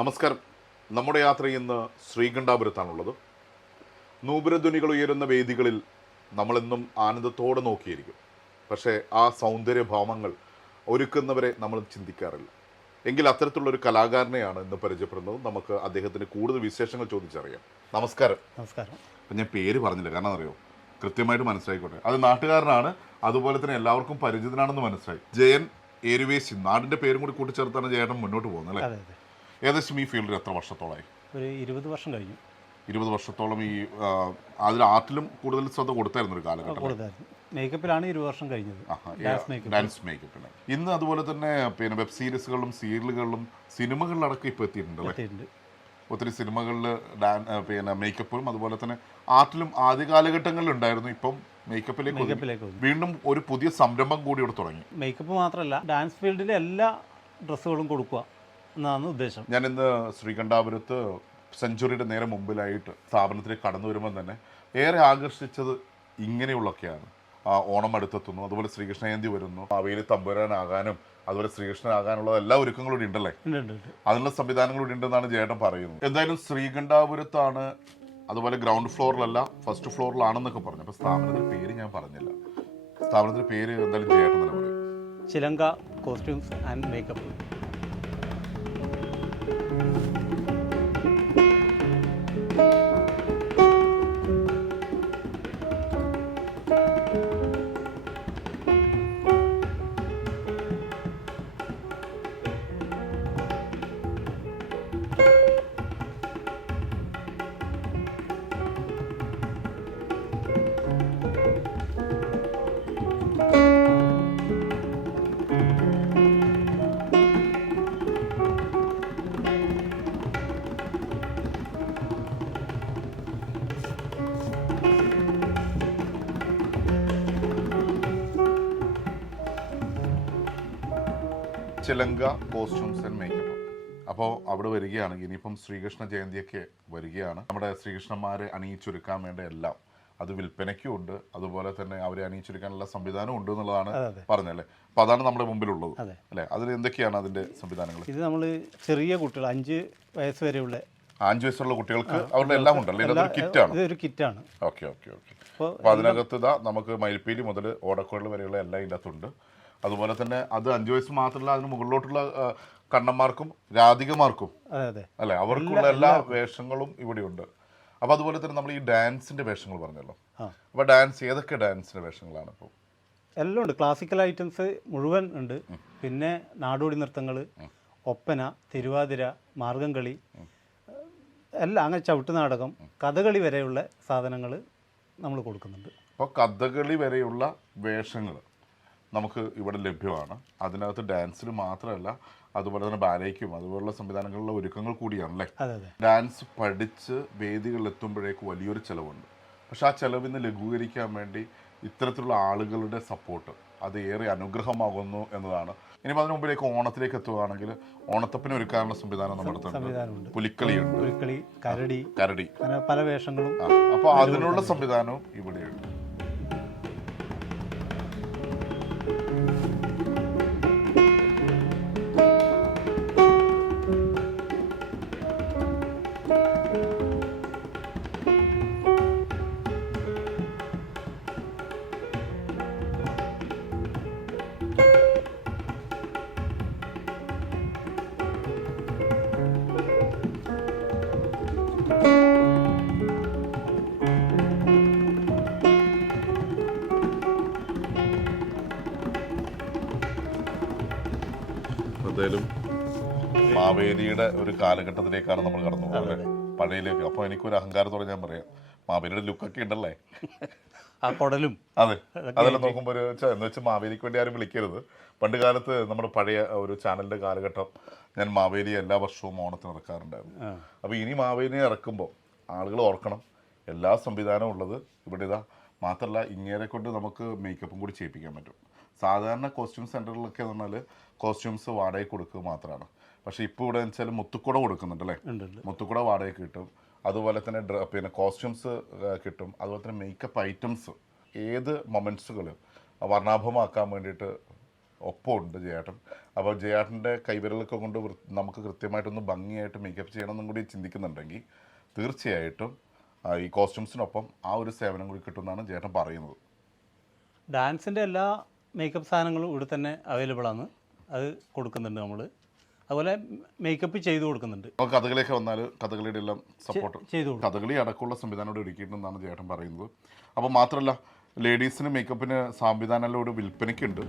നമസ്കാരം. നമ്മുടെ യാത്ര ഇന്ന് ശ്രീകണ്ഠാപുരത്താണുള്ളത്. നൂപുരധ്വനികൾ ഉയരുന്ന വേദികളിൽ നമ്മളെന്നും ആനന്ദത്തോടെ നോക്കിയിരിക്കും. പക്ഷേ ആ സൗന്ദര്യഭാവങ്ങൾ ഒരുക്കുന്നവരെ നമ്മൾ ചിന്തിക്കാറില്ല. എങ്കിൽ അത്തരത്തിലുള്ള ഒരു കലാകാരനെയാണ് ഇന്ന് പരിചയപ്പെടുന്നത്. നമുക്ക് അദ്ദേഹത്തിന് കൂടുതൽ വിശേഷങ്ങൾ ചോദിച്ചറിയാം. നമസ്കാരം. നമസ്കാരം. അപ്പം ഞാൻ പേര് പറഞ്ഞില്ല. കാരണം അറിയോ? കൃത്യമായിട്ട് മനസ്സിലായിക്കോട്ടെ. അത് നാട്ടുകാരനാണ്. അതുപോലെ തന്നെ എല്ലാവർക്കും പരിചിതനാണെന്ന് മനസ്സിലായി. ജയൻ ഏരുവേശി. നാടിന്റെ പേരും കൂടി കൂട്ടിച്ചേർത്താണ് ജയേട്ടൻ മുന്നോട്ട് പോകുന്നത് അല്ലേ? ഏകദേശം ഈ ഫീൽഡിൽ എത്ര വർഷത്തോളമായി? ഒരു ഇരുപത് വർഷം കഴിഞ്ഞു. ഇരുപത് വർഷത്തോളം ഈ അതിൽ ആർട്ടിലും കൂടുതൽ ശ്രദ്ധ കൊടുത്തായിരുന്നു ഒരു കാലഘട്ടം. മേക്കപ്പിലാണ് ഇരുപത് വർഷം കഴിഞ്ഞത്. Dance makeup. ഡാൻസ് മേക്കപ്പിന് ഇന്ന് അതുപോലെ തന്നെ പിന്നെ വെബ് സീരീസുകളിലും സീരിയലുകളിലും സിനിമകളിലടക്കം ഇപ്പോൾ എത്തിയിട്ടുണ്ട് ഒത്തിരി സിനിമകളിൽ ഡാൻ പിന്നെ മേക്കപ്പും അതുപോലെ തന്നെ ആർട്ടിലും ആദ്യ കാലഘട്ടങ്ങളിൽ ഉണ്ടായിരുന്നു. ഇപ്പം മേക്കപ്പിലേക്ക് വീണ്ടും ഒരു പുതിയ സംരംഭം കൂടി ഇവിടെ തുടങ്ങി. മേക്കപ്പ് മാത്രമല്ല ഡാൻസ് ഫീൽഡിലെ എല്ലാ ഡ്രസ്സുകളും കൊടുക്കുക. എന്നാണ് ഉദ്ദേശം. ഞാൻ ഇന്ന് ശ്രീകണ്ഠാപുരത്ത് സെഞ്ചുറിയുടെ നേരെ മുമ്പിലായിട്ട് സ്ഥാപനത്തിലേക്ക് കടന്നു വരുമ്പോൾ തന്നെ ഏറെ ആകർഷിച്ചത് ഇങ്ങനെയുള്ളൊക്കെയാണ്. ആ, ഓണം അടുത്തെത്തുന്നു അതുപോലെ ശ്രീകൃഷ്ണ ജയന്തി വരുന്നു അവയിൽ തമ്പുരാനാകാനും അതുപോലെ ശ്രീകൃഷ്ണനാകാനുള്ള എല്ലാ ഒരുക്കങ്ങളും ഇവിടെ ഉണ്ടല്ലേ? ഉണ്ട് ഉണ്ട് ഉണ്ട്. അതിനുള്ള സംവിധാനങ്ങൾ ഇവിടെ ഉണ്ടെന്നാണ് ജേട്ടൻ പറയുന്നത്. എന്തായാലും ശ്രീകണ്ഠാപുരത്താണ് അതുപോലെ ഗ്രൗണ്ട് ഫ്ലോറിലല്ല ഫസ്റ്റ് ഫ്ലോറിലാണെന്നൊക്കെ പറഞ്ഞു. അപ്പോൾ സ്ഥാപനത്തിന്റെ പേര് ഞാൻ പറഞ്ഞില്ല. സ്ഥാപനത്തിന്റെ പേര് എന്തായാലും ജേട്ടൻ തന്നെ പറയും. Chilanka costumes and makeup. Chilanka costumes and makeup അപ്പോൾ അവിടെ വരികയാണെങ്കിൽ ഇനിയിപ്പം ശ്രീകൃഷ്ണ ജയന്തിയൊക്കെ വരികയാണ്. നമ്മുടെ ശ്രീകൃഷ്ണന്മാരെ അണിയിച്ചൊരുക്കാൻ വേണ്ട എല്ലാം. അത് വിൽപ്പനയ്ക്കും ഉണ്ട്. അതുപോലെ തന്നെ അവരെ അണിയിച്ചൊരുക്കാനുള്ള സംവിധാനം ഉണ്ട് എന്നുള്ളതാണ് പറഞ്ഞല്ലേ അപ്പോൾ അതാണ് നമ്മുടെ മുമ്പിലുള്ളത്. അല്ലേ? അതിൽ എന്തൊക്കെയാണ് അതിന്റെ സംവിധാനങ്ങൾ? ഇത് നമ്മൾ ചെറിയ കുട്ടികൾ അഞ്ച് വയസ്സ് വരെയുള്ള അഞ്ച് വയസ്സുള്ള കുട്ടികൾക്ക് അവരുടെ എല്ലാം ഉണ്ടല്ലോ ഇതൊരു കിറ്റാണ് ഇതൊരു കിറ്റാണ് ഓക്കെ ഓക്കെ ഓക്കെ. അപ്പോൾ അതിനകത്ത് നമുക്ക് മയിൽപ്പീലി മുതൽ ഓടക്കുഴൽ വരെയുള്ള എല്ലാം ഇതിന്റെ അകത്തുണ്ട് അതുപോലെ തന്നെ അത് അഞ്ചു വയസ്സ് മാത്രമല്ല അതിന് മുകളിലോട്ടുള്ള കണ്ണന്മാർക്കും രാധികമാർക്കും അല്ലെ? അവർക്കുള്ള എല്ലാ വേഷങ്ങളും ഇവിടെയുണ്ട്. അപ്പോൾ അതുപോലെ തന്നെ നമ്മൾ ഈ ഡാൻസിന്റെ വേഷങ്ങൾ പറഞ്ഞല്ലോ. അപ്പൊ അപ്പോൾ ഡാൻസ് ഏതൊക്കെ ഡാൻസിന്റെ വേഷങ്ങളാണ് ഇപ്പോൾ എല്ലാം ഉണ്ട്. ക്ലാസിക്കൽ ഐറ്റംസ് മുഴുവൻ ഉണ്ട്. പിന്നെ നാടോടി നൃത്തങ്ങൾ ഒപ്പന തിരുവാതിര മാർഗംകളി എല്ലാം അങ്ങനെ ചവിട്ട് നാടകം കഥകളി വരെയുള്ള സാധനങ്ങൾ നമ്മൾ കൊടുക്കുന്നുണ്ട്. അപ്പോൾ കഥകളി വരെയുള്ള വേഷങ്ങൾ. നമുക്ക് ഇവിടെ ലഭ്യമാണ്. അതിനകത്ത് ഡാൻസിൽ മാത്രമല്ല അതുപോലെ തന്നെ ബാലയ്ക്കും അതുപോലുള്ള സംവിധാനങ്ങളിലെ ഒരുക്കങ്ങൾ കൂടിയാണല്ലേ? അതെ അതെ. ഡാൻസ് പഠിച്ച് വേദികളിൽ എത്തുമ്പോഴേക്ക് വലിയൊരു ചിലവുണ്ട്. പക്ഷെ ആ ചിലവിന്ന് ലഘൂകരിക്കാൻ വേണ്ടി ഇത്തരത്തിലുള്ള ആളുകളുടെ സപ്പോർട്ട് അത് ഏറെ അനുഗ്രഹമാകുന്നു എന്നതാണ്. ഇനി അതിനു മുമ്പിലേക്ക് ഓണത്തിലേക്ക് എത്തുകയാണെങ്കിൽ ഓണത്തപ്പിന് ഒരുക്കാനുള്ള സംവിധാനം നമ്മുടെ പുലിക്കളിയുണ്ട് പുലിക്കളി കരടി കരടി. പല വേഷങ്ങളും അപ്പോൾ അതിനുള്ള സംവിധാനവും ഇവിടെയുണ്ട്. എന്തായാലും മാവേലിയുടെ ഒരു കാലഘട്ടത്തിലേക്കാണ് നമ്മൾ കടന്നു പോകുന്നത്. പഴയയിലേക്ക് അപ്പോൾ എനിക്കൊരു അഹങ്കാരത്തോടെ ഞാൻ പറയാം. മാവേലിയുടെ ലുക്കൊക്കെ ഉണ്ടല്ലേ? ആ കുടലും. അതെ. അതെല്ലാം നോക്കുമ്പോൾ ഒരു എന്ന് വെച്ചാൽ മാവേലിക്ക് വേണ്ടി ആരും വിളിക്കരുത്. പണ്ട് കാലത്ത് നമ്മുടെ പഴയ ഒരു ചാനലിന്റെ കാലഘട്ടം ഞാൻ മാവേലി എല്ലാ വർഷവും ഓണത്തിന് ഇറക്കാറുണ്ടായിരുന്നു. അപ്പൊ അപ്പോൾ ഇനി മാവേലിനെ ഇറക്കുമ്പോൾ ആളുകൾ ഓർക്കണം. എല്ലാ സംവിധാനവും ഉള്ളത് ഇവിടെ ഇതാ. മാത്രമല്ല ഇങ്ങേരെ കൊണ്ട് നമുക്ക് മേക്കപ്പും കൂടി ചെയ്യിപ്പിക്കാൻ പറ്റും. സാധാരണ കോസ്റ്റ്യൂം സെന്ററിലൊക്കെ എന്ന് പറഞ്ഞാൽ കോസ്റ്റ്യൂംസ് വാടകയ്ക്ക് കൊടുക്കുക മാത്രമാണ് പക്ഷേ ഇപ്പോൾ ഇവിടെ വെച്ചാൽ മുത്തുക്കുട കൊടുക്കുന്നുണ്ട് അല്ലേ? മുത്തുക്കുട വാടകയ്ക്ക് കിട്ടും. അതുപോലെ തന്നെ ഡ്ര- പിന്നെ കോസ്റ്റ്യൂംസ് കിട്ടും. അതുപോലെ തന്നെ മേക്കപ്പ് ഐറ്റംസ് ഏത് മൊമെന്റ്സുകൾ വർണാഭമാക്കാൻ വേണ്ടിയിട്ട് ഒപ്പമുണ്ട് ജയേട്ടൻ. അപ്പോൾ ജയേട്ടന്റെ കൈവിരലൊക്കെ കൊണ്ട് നമുക്ക് കൃത്യമായിട്ടൊന്ന് ഭംഗിയായിട്ട് മേക്കപ്പ് ചെയ്യണമെന്നും കൂടി ചിന്തിക്കുന്നുണ്ടെങ്കിൽ തീർച്ചയായിട്ടും ഈ കോസ്റ്റ്യൂംസിനൊപ്പം ആ ഒരു സേവനം കൂടി കിട്ടുമെന്നാണ് ജയേട്ടൻ പറയുന്നത്. ഡാൻസിന്റെ എല്ലാ മേക്കപ്പ് സാധനങ്ങളും ഇവിടെ തന്നെ അവൈലബിൾ ആണ്. അത് കൊടുക്കുന്നുണ്ട് നമ്മൾ അതുപോലെ മേക്കപ്പ് ചെയ്തു കൊടുക്കുന്നുണ്ട്. കഥകളിയൊക്കെ വന്നാൽ കഥകളിയുടെ എല്ലാം സപ്പോർട്ട് ചെയ്തു കൊടുക്കും. കഥകളി അടക്കമുള്ള സംവിധാനം ഇവിടെ ഒരുക്കിയിട്ടുണ്ടെന്നാണ് ചേട്ടൻ പറയുന്നത്. അപ്പോൾ മാത്രമല്ല ലേഡീസിന് മേക്കപ്പിന് ഒരു വിൽപ്പനയ്ക്കുണ്ട്.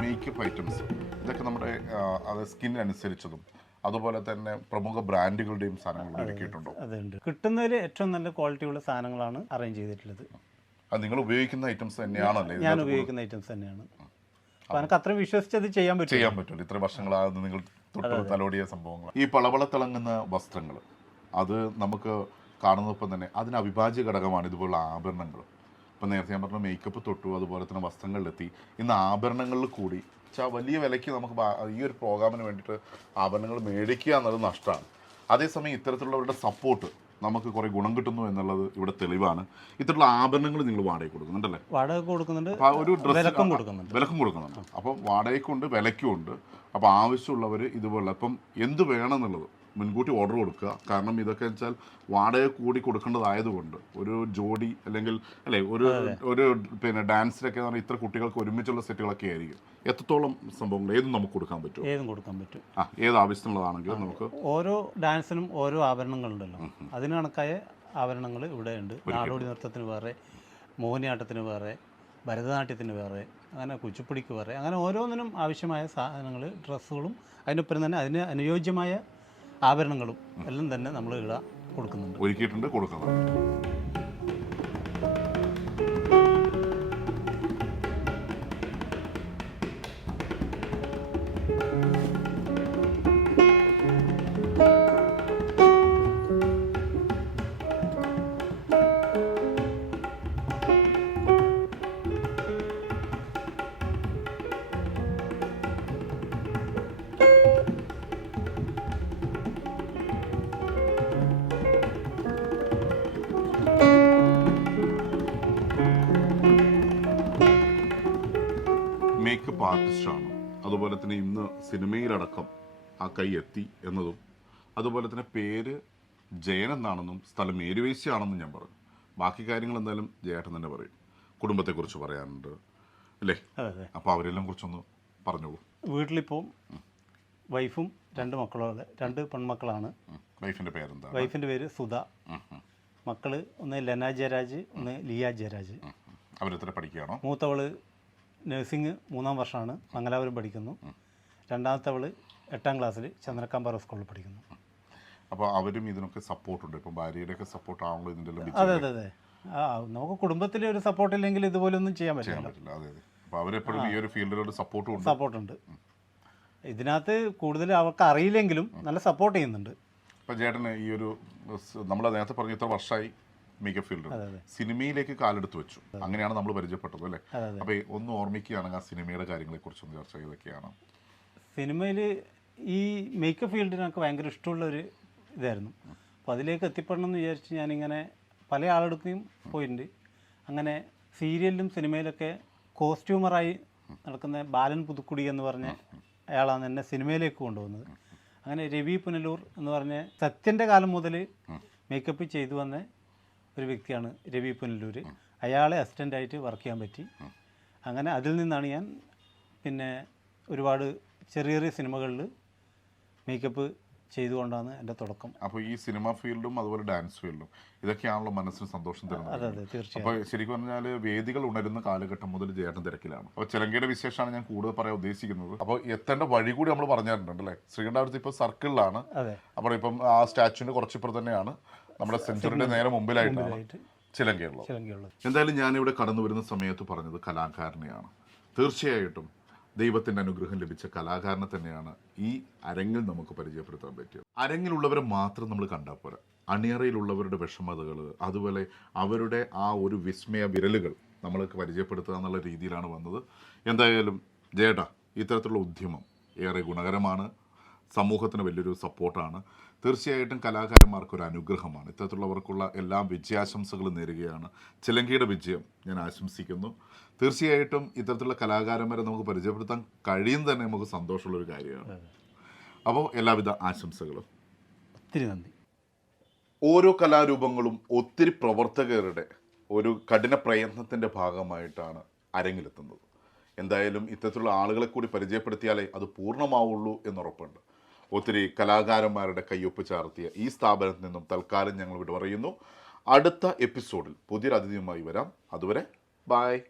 മേക്കപ്പ് ഐറ്റംസ് ഇതൊക്കെ നമ്മുടെ അത് സ്കിന്നിനനുസരിച്ചതും അതുപോലെ തന്നെ പ്രമുഖ ബ്രാൻഡുകളുടെയും സാധനങ്ങൾ ഒരുക്കിയിട്ടുണ്ടോ. അതുണ്ട്. കിട്ടുന്നതിൽ ഏറ്റവും നല്ല ക്വാളിറ്റിയുള്ള സാധനങ്ങളാണ് അറേഞ്ച് ചെയ്തിട്ടുള്ളത്. അത് നിങ്ങൾ ഉപയോഗിക്കുന്ന ഐറ്റംസ് തന്നെയാണല്ലേ ഞാൻ ഉപയോഗിക്കുന്ന ഐറ്റംസ് തന്നെയാണ്. അപ്പോൾ എനിക്ക് അത്ര വിശ്വസിച്ചത് ചെയ്യാൻ പറ്റും ചെയ്യാൻ പറ്റും ഇത്ര വർഷങ്ങളാകുന്ന നിങ്ങൾ തൊട്ട് തലോടിയ സംഭവങ്ങൾ. ഈ പളവള തിളങ്ങുന്ന വസ്ത്രങ്ങൾ അത് നമുക്ക് കാണുന്നതൊപ്പം തന്നെ അതിന് അവിഭാജ്യ ഘടകമാണ് ഇതുപോലുള്ള ആഭരണങ്ങൾ ഇപ്പം നേരത്തെ ഞാൻ പറഞ്ഞ മേക്കപ്പ് തൊട്ടു അതുപോലെ തന്നെ വസ്ത്രങ്ങളിലെത്തി. ഇന്ന് ആഭരണങ്ങളിൽ കൂടി വെച്ചാൽ വലിയ വിലയ്ക്ക് നമുക്ക് ഈ ഒരു പ്രോഗ്രാമിന് വേണ്ടിയിട്ട് ആഭരണങ്ങൾ മേടിക്കുക എന്നുള്ളത് നഷ്ടമാണ് അതേസമയം ഇത്തരത്തിലുള്ളവരുടെ സപ്പോർട്ട് നമുക്ക് കുറേ ഗുണം കിട്ടുന്നു എന്നുള്ളത് ഇവിടെ തെളിവാണ്. ഇത്തരത്തിലുള്ള ആഭരണങ്ങൾ നിങ്ങൾ വാടകയ്ക്ക് കൊടുക്കുന്നുണ്ടല്ലേ വാടക കൊടുക്കുന്നുണ്ട് ഒരു വിലക്കും കൊടുക്കുന്നുണ്ട്. വിലക്കും കൊടുക്കുന്നുണ്ട്. അപ്പം വാടകയ്ക്കുണ്ട് വിലയ്ക്കും ഉണ്ട് അപ്പോൾ ആവശ്യമുള്ളവർ ഇതുപോലെ അപ്പം എന്ത് വേണമെന്നുള്ളത് മുൻകൂട്ടി ഓർഡർ കൊടുക്കുക. കാരണം ഇതൊക്കെ വെച്ചാൽ വാടക കൂടി കൊടുക്കേണ്ടതായതുകൊണ്ട് ഒരു ജോഡി അല്ലെങ്കിൽ അല്ലെ ഒരു ഒരു പിന്നെ ഡാൻസിലൊക്കെ പറഞ്ഞാൽ ഇത്ര കുട്ടികൾക്ക് ഒരുമിച്ചുള്ള സെറ്റുകളൊക്കെ ആയിരിക്കും. എത്രത്തോളം സംഭവങ്ങൾ ഏതും നമുക്ക് കൊടുക്കാൻ പറ്റും ഏതും കൊടുക്കാൻ പറ്റും. ആ ഏത് ആവശ്യത്തിനുള്ളതാണെങ്കിലും നമുക്ക് ഓരോ ഡാൻസിനും ഓരോ ആഭരണങ്ങളുണ്ടല്ലോ. അതിന് കണക്കായ ആഭരണങ്ങൾ ഇവിടെ ഉണ്ട് നാടോടി നൃത്തത്തിന് വേറെ മോഹിനിയാട്ടത്തിന് വേറെ ഭരതനാട്യത്തിന് വേറെ അങ്ങനെ കുച്ചിപ്പുടിക്ക് വേറെ അങ്ങനെ ഓരോന്നിനും ആവശ്യമായ സാധനങ്ങൾ ഡ്രസ്സുകളും അതിനൊപ്പം തന്നെ അതിന് അനുയോജ്യമായ ആഭരണങ്ങളും എല്ലാം തന്നെ നമ്മൾ ഇവിടെ കൊടുക്കുന്നുണ്ട്. ഒരുക്കിയിട്ടുണ്ട് കൊടുക്കുന്നുണ്ട്. ആർട്ടിസ്റ്റാണ്. അതുപോലെ തന്നെ ഇന്ന് സിനിമയിലടക്കം ആ കൈ എത്തി എന്നതും അതുപോലെ തന്നെ പേര് ജയൻ എന്നാണെന്നും സ്ഥലം ഏരുവേശിയാണെന്നും ഞാൻ പറഞ്ഞു. ബാക്കി കാര്യങ്ങൾ എന്തായാലും ജയേട്ടൻ തന്നെ പറയും. കുടുംബത്തെക്കുറിച്ച് പറയാനുണ്ട്. അല്ലേ? അപ്പോൾ അവരെല്ലാം കുറിച്ചൊന്ന് പറഞ്ഞോളൂ. വീട്ടിലിപ്പോൾ വൈഫും രണ്ട് മക്കളോടെ രണ്ട് പെൺമക്കളാണ്. വൈഫിന്റെ പേരെന്താണ്? വൈഫിന്റെ പേര് സുധ. മക്കൾ ഒന്ന് ലന ജയരാജ് ഒന്ന് ലിയ ജയരാജ്. അവരെത്ര പഠിക്കുകയാണോ? മൂത്തവൾ നഴ്സിംഗ് മൂന്നാം വർഷമാണ്. മംഗലാപുരം പഠിക്കുന്നു. രണ്ടാമത്തെ അവൾ എട്ടാം ക്ലാസ്സിൽ ചന്ദ്രക്കാമ്പാറ സ്കൂളിൽ പഠിക്കുന്നു. അപ്പോൾ അവരും ഇതിനൊക്കെ സപ്പോർട്ടുണ്ട്. ഇപ്പം ഭാര്യയുടെയൊക്കെ സപ്പോർട്ട് ആണല്ലോ ഇതിന്റെ അതെ അതെ അതെ. ആ നമുക്ക് കുടുംബത്തിലെ ഒരു സപ്പോർട്ട് ഇല്ലെങ്കിൽ ഇതുപോലൊന്നും ചെയ്യാൻ പറ്റില്ല. അതെ അതെ. അപ്പോൾ അവരെപ്പോഴും ഈ ഒരു ഫീൽഡിലൊരു സപ്പോർട്ടും സപ്പോർട്ടുണ്ട് ഇതിനകത്ത് കൂടുതൽ അവർക്ക് അറിയില്ലെങ്കിലും നല്ല സപ്പോർട്ട് ചെയ്യുന്നുണ്ട്. അപ്പോൾ ചേട്ടന് ഈ ഒരു നമ്മൾ നേരത്തെ പറഞ്ഞ ഇത്ര വർഷമായി മേക്കപ്പ് ഫീൽഡ് സിനിമയിലേക്ക് കാലെടുത്ത് വെച്ചു. അങ്ങനെയാണ് നമ്മൾ പരിചയപ്പെട്ടത് അല്ലേ? അപ്പോൾ ഒന്ന് ഓർമ്മിക്കുകയാണെങ്കിൽ ആ സിനിമയുടെ കാര്യങ്ങളെ കുറിച്ച് ചർച്ച ചെയ്തൊക്കെയാണ് സിനിമയിൽ ഈ മേക്കപ്പ് ഫീൽഡിനൊക്കെ ഭയങ്കര ഇഷ്ടമുള്ള ഒരു ഇതായിരുന്നു അപ്പോൾ അതിലേക്ക് എത്തിപ്പെടണം എന്ന് വിചാരിച്ച് ഞാനിങ്ങനെ പല ആളെടുക്കുകയും പോയിട്ടുണ്ട്. അങ്ങനെ സീരിയലിലും സിനിമയിലൊക്കെ കോസ്റ്റ്യൂമറായി നടക്കുന്ന ബാലൻ പുതുക്കുടി എന്ന് പറഞ്ഞ അയാളാണ് എന്നെ സിനിമയിലേക്ക് കൊണ്ടുപോകുന്നത് അങ്ങനെ രവി പുനലൂർ എന്ന് പറഞ്ഞ സത്യന്റെ കാലം മുതൽ മേക്കപ്പ് ചെയ്തു വന്ന ഒരു വ്യക്തിയാണ് രവി പുനലൂർ അയാളെ അസിസ്റ്റന്റായിട്ട് വർക്ക് ചെയ്യാൻ പറ്റി. അങ്ങനെ അതിൽ നിന്നാണ് ഞാൻ പിന്നെ ഒരുപാട് ചെറിയ ചെറിയ സിനിമകളിൽ മേക്കപ്പ് ചെയ്തുകൊണ്ടാണ് എന്റെ തുടക്കം. അപ്പോൾ ഈ സിനിമ ഫീൽഡും അതുപോലെ ഡാൻസ് ഫീൽഡും ഇതൊക്കെയാണല്ലോ മനസ്സിന് സന്തോഷം തരുന്നത്. അതെ തീർച്ചയായും. അപ്പോൾ ശരിക്കും പറഞ്ഞാൽ വേദികൾ ഉണരുന്ന കാലഘട്ടം മുതൽ ചേട്ടൻ തിരക്കിലാണ്. അപ്പോൾ ചിലങ്കയുടെ വിശേഷമാണ് ഞാൻ കൂടുതൽ പറയാൻ ഉദ്ദേശിക്കുന്നത്. അപ്പോൾ എത്തേണ്ട വഴി കൂടി നമ്മൾ പറഞ്ഞു തരുന്നുണ്ട് അല്ലേ? ശ്രീകണ്ഠാപുരത്ത് ഇപ്പോൾ സർക്കിളിലാണ് അപ്പോൾ ഇപ്പം ആ സ്റ്റാച്ചുവിന്റെ കുറച്ചിപ്പുറം തന്നെയാണ്. നമ്മുടെ സെഞ്ചുറിയുടെ നേരെ മുമ്പിലായിട്ടാണ് ചിലങ്കയുള്ളത് എന്തായാലും ഞാനിവിടെ കടന്നു വരുന്ന സമയത്ത് പറഞ്ഞത് കലാകാരനെയാണ്. തീർച്ചയായിട്ടും ദൈവത്തിന്റെ അനുഗ്രഹം ലഭിച്ച കലാകാരനെ തന്നെയാണ് ഈ അരങ്ങിൽ നമുക്ക് പരിചയപ്പെടുത്താൻ പറ്റിയത്. അരങ്ങിലുള്ളവരെ മാത്രം നമ്മൾ കണ്ടാൽ പോരാ. അണിയറയിലുള്ളവരുടെ വിഷമതകൾ അതുപോലെ അവരുടെ ആ ഒരു വിസ്മയ വിരലുകൾ നമ്മൾക്ക് പരിചയപ്പെടുത്തുക എന്നുള്ള രീതിയിലാണ് വന്നത്. എന്തായാലും ജേട്ടാ ഇത്തരത്തിലുള്ള ഉദ്യമം ഏറെ ഗുണകരമാണ്. സമൂഹത്തിന് വലിയൊരു സപ്പോർട്ടാണ്. തീർച്ചയായിട്ടും കലാകാരന്മാർക്ക് ഒരു അനുഗ്രഹമാണ്. ഇത്തരത്തിലുള്ളവർക്കുള്ള എല്ലാ വിജയാശംസകളും നേരുകയാണ്. ചിലങ്കയുടെ വിജയം ഞാൻ ആശംസിക്കുന്നു. തീർച്ചയായിട്ടും ഇത്തരത്തിലുള്ള കലാകാരന്മാരെ നമുക്ക് പരിചയപ്പെടുത്താൻ കഴിയും തന്നെ നമുക്ക് സന്തോഷമുള്ള ഒരു കാര്യമാണ്. അപ്പോൾ എല്ലാവിധ ആശംസകളും. ഒത്തിരി നന്ദി. ഓരോ കലാരൂപങ്ങളും ഒത്തിരി പ്രവർത്തകരുടെ ഒരു കഠിന പ്രയത്നത്തിന്റെ ഭാഗമായിട്ടാണ് അരങ്ങിലെത്തുന്നത്. എന്തായാലും ഇത്തരത്തിലുള്ള ആളുകളെ കൂടി പരിചയപ്പെടുത്തിയാലേ അത് പൂർണമാവുള്ളൂ എന്നുറപ്പുണ്ട് ഒത്തിരി കലാകാരന്മാരുടെ കയ്യൊപ്പ് ചാർത്തിയ ഈ സ്ഥാപനത്തിൽ നിന്നും തൽക്കാലം ഞങ്ങൾ വിട പറയുന്നു. അടുത്ത എപ്പിസോഡിൽ പുതിയൊരു അതിഥിയുമായി വരാം. അതുവരെ ബായ്